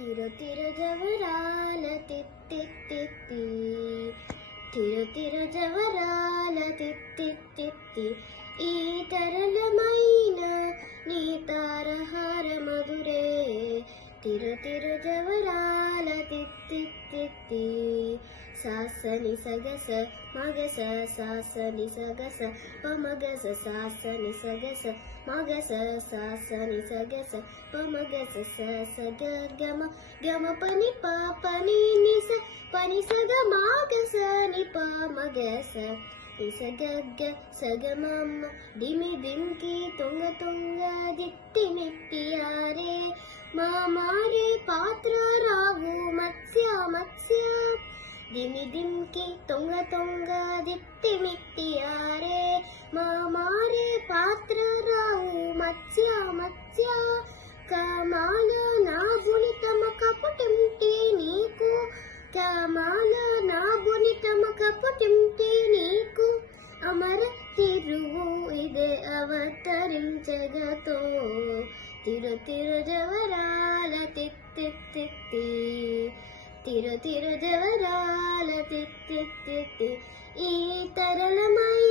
తిరు తిరు జవరాల తిత్తిత్తి తిరు తిరు జవరాల తిత్తిత్తి ఈ తరళమైన నీ తారహార మధురే తిరు తిరు జవరాల తిత్తిత్తి సాసని సగస మగస సాసని సగస పమగస సాసని సగస మగస సాసని సగస పమగస స గమ గమ పని పని నిస పని సగ మాగస ని పమగస నిస గగ్గ సగమమ్మ దిమి దింకి తొంగ తొంగ దిట్టి నిట్టియారే మామారే పాత్ర రావు మత్స్య మత్స్య దిమి దింకి తొంగ తొంగ దిట్టి మిట్టియారే మామారే పాత్ర రావు మత్స్య మత్స్య కమాల నా గుణితమ కపుటింటి నీకు కమాల నా గుణితమ కపుటింటి నీకు అమర తిరువు ఇదే అవతరించగతో తిరు తిరు జవరాల తిత్తిత్తి తిరు తిరు జవరాల తిత్తిత్తి ఈ తరళమై